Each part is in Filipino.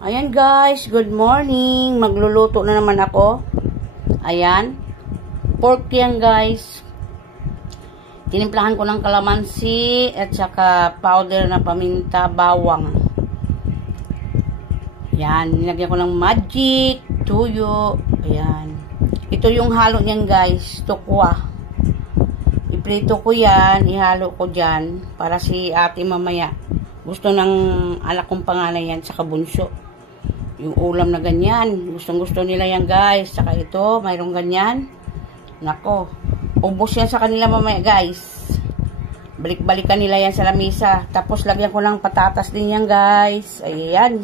Ayan guys, good morning. Magluluto na naman ako. Ayan. Pork yan guys. Tinimplahan ko ng kalamansi at saka powder na paminta, bawang. Ayan, nilagyan ko ng magic, tuyo. Ayan. Ito yung halo niyan guys, tukwa. Iprito ko yan, ihalo ko dyan para si ate mamaya. Gusto ng anak kong panganay yan, saka bunso. Yung ulam na ganyan. Gustong-gusto nila yan guys. Saka ito, mayroong ganyan. Nako. Ubos yan sa kanila mamaya guys. Balik-balikan nila yan sa lamisa. Tapos lagyan ko ng patatas din yan guys. Ayan.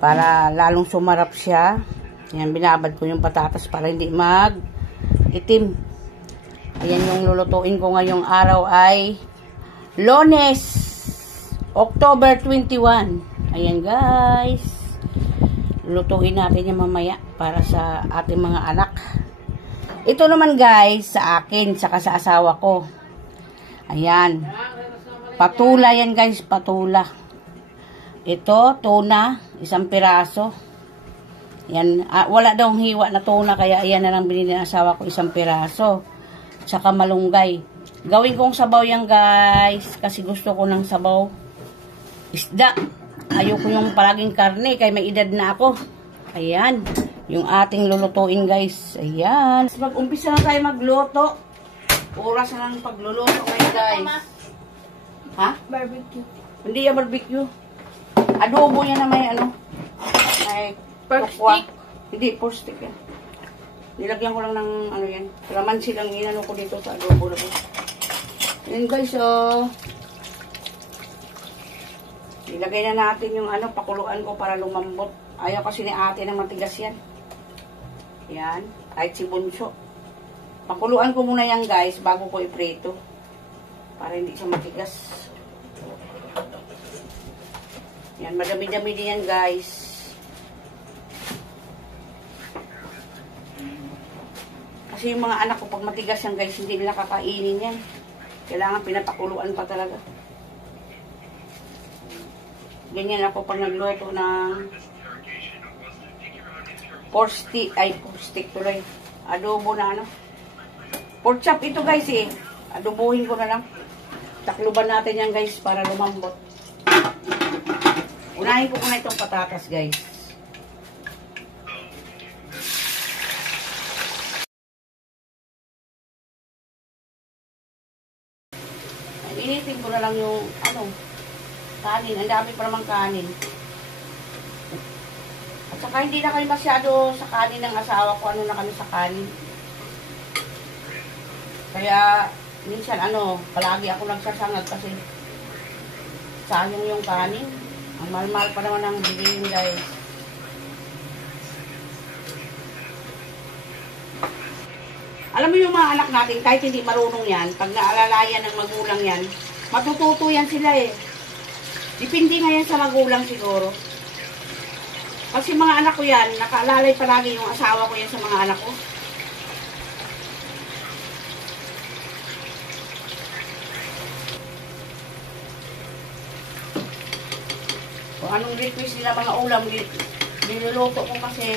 Para lalong sumarap siya. Ayan, binabad ko yung patatas para hindi mag-itim. Ayan yung lulutuin ko ngayong araw ay Lunes, October 21. Ayan guys. Lutuin natin yung mamaya para sa ating mga anak. Ito naman guys, sa akin, saka sa asawa ko. Ayan. Patula yan guys, patula. Ito, tuna, isang piraso. Yan, wala daw hiwa na tuna, kaya ayan na lang binili ng asawa ko, isang piraso. Saka malunggay. Gawin kong sabaw yan guys, kasi gusto ko ng sabaw isda. Ayoko yung palaging karne, kaya may edad na ako. Ayan. Yung ating lulutuin, guys. Ayan. Mag-umpisa na tayo magluto. Oras na ng pagluluto kayo, guys. Ha? Barbecue. Hindi yan barbecue. Adobo yan na may ano. May pork tukwa. stick? Hindi, pork stick yan. Nilagyan ko lang ng ano yan. Kalamansi lang inano ko dito sa adobo na ko. Ayan, guys, oh. Ilagay na natin yung ano, pakuluan ko para lumambot. Ayaw kasi ni ate na matigas yan. Yan. Kahit si bunso. Pakuluan ko muna yan guys bago ko iprito. Para hindi siya matigas. Yan. Madami-dami din yan guys. Kasi yung mga anak ko pag matigas yan guys, hindi nila kakainin yan. Kailangan pinapakuluan pa talaga. Ganyan ako pag nagluto ng pork stick tuloy. Adobo na ano. Pork chop ito guys eh. Adobohin ko na lang. Takluban natin yan guys para lumambot. Unahin ko muna itong patatas guys. Initin ko na lang yung ano, kanin. Ang dami pa naman kanin. At saka hindi na kami masyado sa kanin ng asawa ko. Ano na kami sa kanin. Kaya minsan ano, palagi ako nagsasangag kasi sayang yung kanin. Ang mahal-mahal pa naman ang bilihin guys. Alam mo yung mga anak natin, kahit hindi marunong yan, pag naalalayan ng magulang yan, matututo yan sila eh. Depende nga yan sa magulang siguro. Kasi mga anak ko yan, nakaalalay palagi yung asawa ko yan sa mga anak ko. Kung anong request nila mga ulam, niluluto ko kasi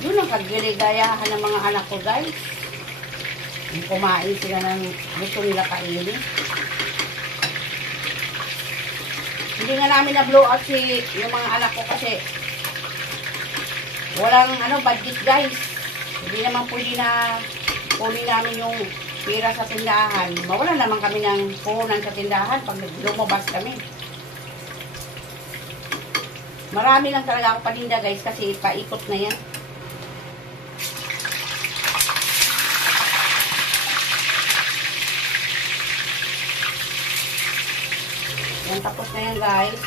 yun ang kagiligayahan ng mga anak ko guys. Yung kumain sila ng gusto nila kainin. Hindi nga namin na-blow out yung mga anak ko kasi walang ano, budget guys. Hindi naman pwede na kunin namin yung pira sa tindahan. Mawala naman kami ng puhunan sa tindahan pag lumabas kami. Marami lang talaga ako paninda guys kasi paikot na yan. Yan, tapos na yan guys.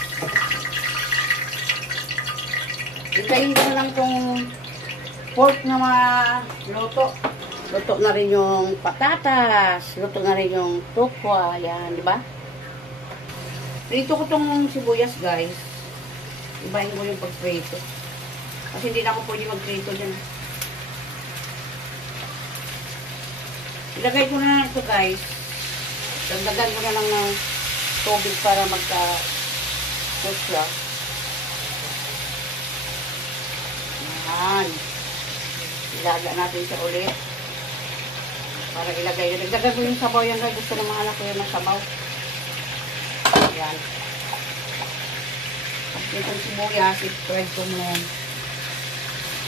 Itayin ko na lang itong pork na maluto. Luto na rin yung patatas. Luto na rin yung tukwa. Yan, di ba? Prito ko itong sibuyas guys. Ibahin ko yung pagprito. Kasi hindi na ako pwede magprito dyan. Ilagay ko na ito guys. Dagdagan ko na lang ng tubig para magka-kusla. Yan. Ilaga natin siya ulit. Para ilagay. Nagdagan ko yung sabaw yan guys. Gusto ng mga anak ko yung masabaw. Yan. Tapos itong sibuyas, i-spread ko mo yan.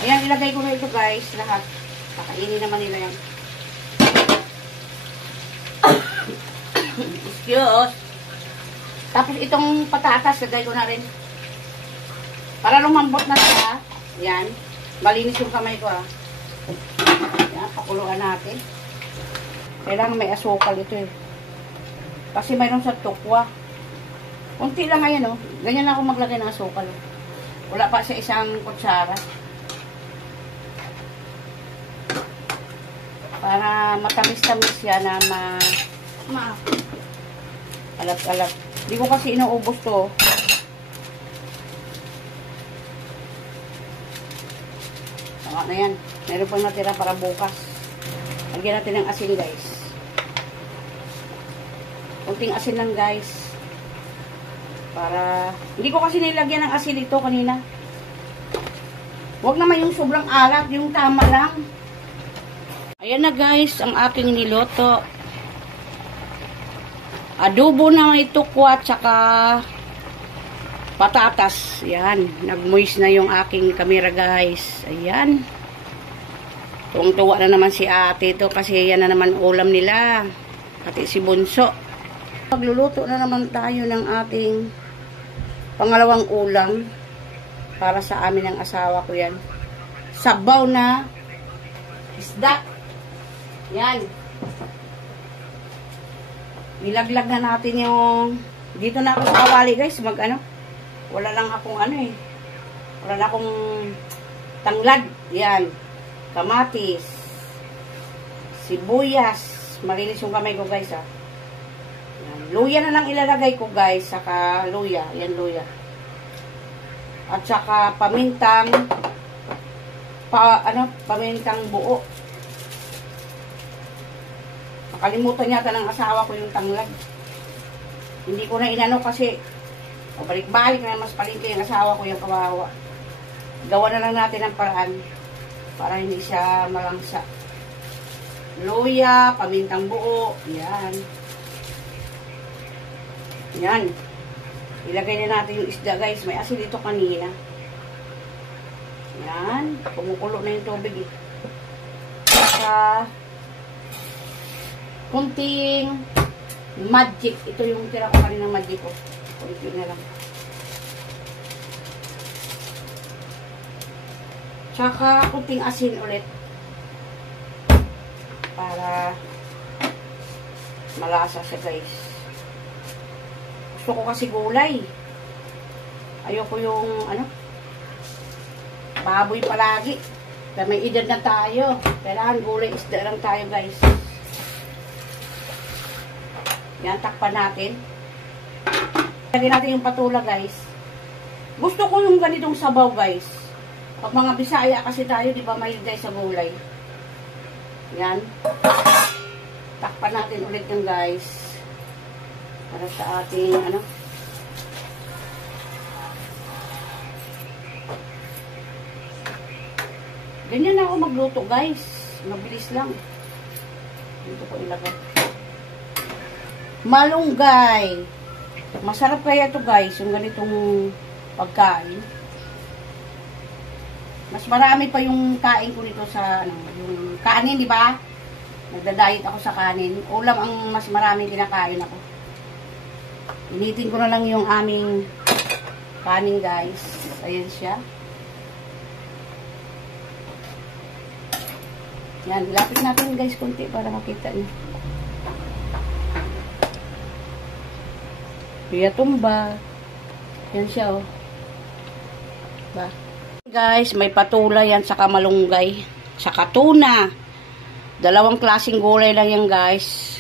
Ayan, ilagay ko na ito guys. Lahat. Kakainin naman nila yan. Excuse. Tapos itong patatas, lagay ko na rin. Para lumambot na siya. Yan. Malinis yung kamay ko ah. Yan, pakuluan natin. Kailangan may asukal ito eh. Kasi mayroon sa tukwa. Kunti lang ngayon oh. Ganyan ako maglagay ng asukal. Wala pa sa isang kutsara. Para matamis-tamis yan na alat-alat. Hindi ko kasi inuubos to. Saka na yan. Meron pang natira para bukas. Lagyan natin ng asin guys. Kunting asin lang guys. Para, hindi ko kasi nilagyan ng asin ito kanina. Huwag naman yung sobrang alat, yung tama lang. Ayan na guys, ang aking niloto. Adobo na may tukwa, tsaka patatas. Ayan, nag-moist na yung aking kamera guys. Ayan. Tuwang-tuwa na naman si ate ito kasi yan na naman ulam nila. Ate si Bunso. Magluluto na naman tayo ng ating pangalawang ulam para sa amin ng asawa ko yan. Sabaw na isda. Yan. Nilaglag na natin yung dito na ako sa kawali guys. Wala lang akong wala na akong tanglad. Yan. Kamatis. Sibuyas. Malinis yung kamay ko guys ah. Yan. Luya na lang ilalagay ko guys. Saka luya. Yan luya. At saka pamintang pamintang buo. Nakalimutan yata ng asawa ko yung tanglad. Hindi ko na inano kasi balik-balik na mas palengke yung asawa ko yung kawawa. Gawa na lang natin ang paraan para hindi siya malangsa. Luya, pamintang buo, yan. Yan. Ilagay na natin yung isda guys. May asin dito kanina. Yan. Kumukulo na yung tubig eh. Saka kunting magic. Ito yung tira ko kanina magic ko. Kunti na lang. Tsaka kunting asin ulit. Para malasa siya guys. Gusto ko kasi gulay. Ayoko yung baboy palagi. Kaya may edad na tayo. Kailangan gulay isda lang tayo guys. Yan, takpan natin. Lagyan natin yung patula guys. Gusto ko yung ganitong sabaw guys. Pag mga Bisaya kasi tayo, di ba mahilig tayo sa gulay. Yan. Takpan natin ulit yung guys. Para sa ating ganyan ako magluto guys. Mabilis lang. Dito ko ilagay. Malunggay. Masarap kaya ito guys, yung ganitong pagkain. Mas marami pa yung kain ko nito sa yung kanin, di ba? Nagda-diet ako sa kanin. Ulam ang mas maraming kinakain ako. Initin ko na lang yung aming kanin guys. Ayan siya. Yan, lapit natin guys konti para makita niyo. Kaya tumba. Yan siya oh. Ba? Guys, may patula yan saka malunggay. Saka tuna. Dalawang klaseng gulay lang yan guys.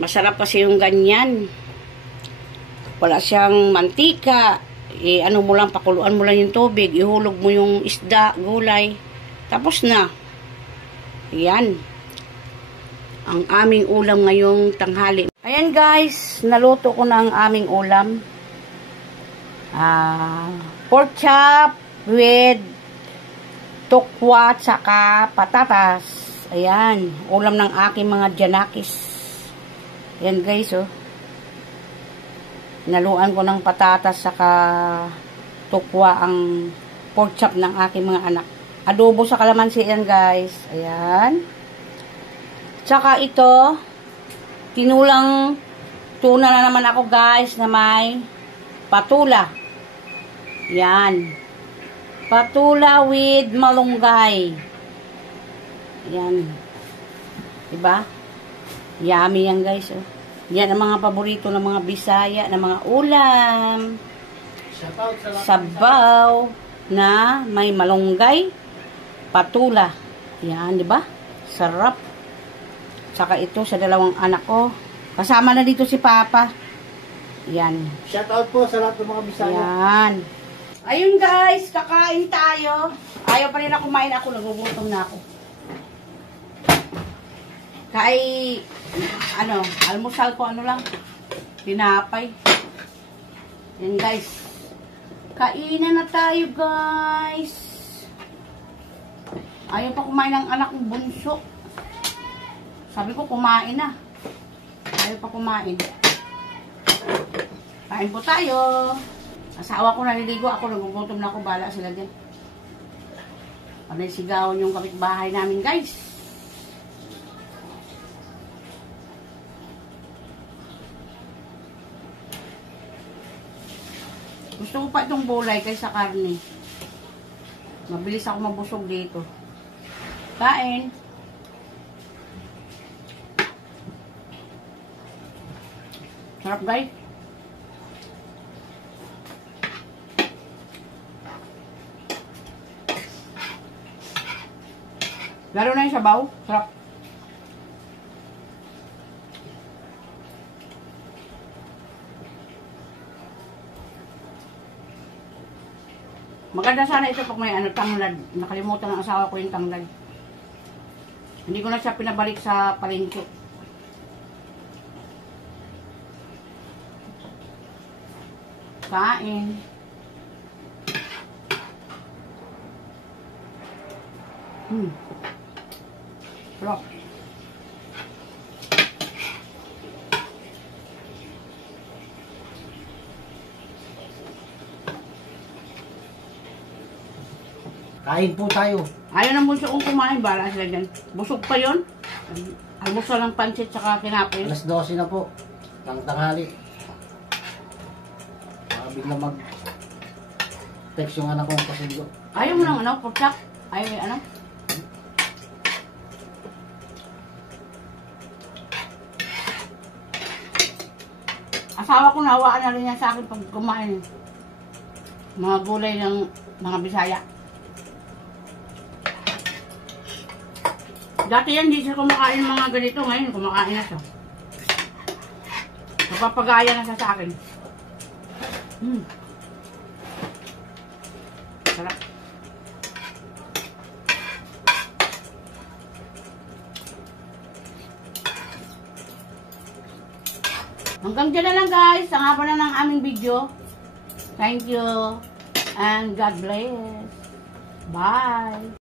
Masarap kasi yung ganyan. Wala siyang mantika. Ano mo lang, pakuluan mo lang yung tubig. Ihulog mo yung isda, gulay. Tapos na. Yan. Ang aming ulam ngayong tanghali. Ayan guys, naluto ko na ang aming ulam. Pork chop with tokwa, tsaka patatas. Ayan, ulam ng aking mga janakis. Ayan guys, oh. Naluan ko ng patatas, tsaka tokwa ang pork chop ng aking mga anak. Adobo sa kalamansi yan guys. Ayan. Tsaka ito, tinulang tuna na naman ako guys na may patula. Yan. Patula with malunggay. Yan. Diba? Yummy yan guys. Oh. Yan ang mga paborito ng mga Bisaya, ng mga ulam. Sabaw na may malunggay, patula. Yan, diba? Sarap. Tsaka ito sa dalawang anak ko. Kasama na dito si Papa. Yan. Shout out po sa lahat ng mga Bisaya. Yan. Ayun guys, kakain tayo. Ayaw pa rin ako kumain ako. Nagugutom na ako. Almusal ko lang. Tinapay. Yan guys. Kainan na tayo guys. Ayaw pa kumain ng anak ng bunso. Sabi ko kumain na. Ayaw pa kumain. Kain po tayo. Asawa ko naliligo. Ako nagugutom na ako. Bala sila din. Panay sigawan yung kapitbahay namin guys. Gusto ko pa itong gulay kaysa karne. Mabilis ako mabusog dito. Kain. Sarap guys. Lalo na yung sabaw. Sarap. Maganda sana ito pag may tanglad. Nakalimutan ng asawa ko yung tanglad. Hindi ko na siya pinabalik sa palengke. Kain. Sarap. Kain po tayo. Ayaw ng bunso kong kumain. Bala sila dyan. Busog pa yun. Almusal ng pancit tsaka kinapin. Alas 12 na po. Ng tanghali. Bigla mag-text yung anak kong kasundo. Ayaw mo ng pork chop? Ayaw Asawa ko nawaan na rin yan sa akin pag kumain. Mga gulay ng mga Bisaya. Dati yan, hindi siya kumakain ng mga ganito. Ngayon, kumakain na siya. Napapagaya na siya sa akin. Sarap. Hanggang dyan na lang guys. Ang haba na ng aming video. Thank you. And God bless. Bye.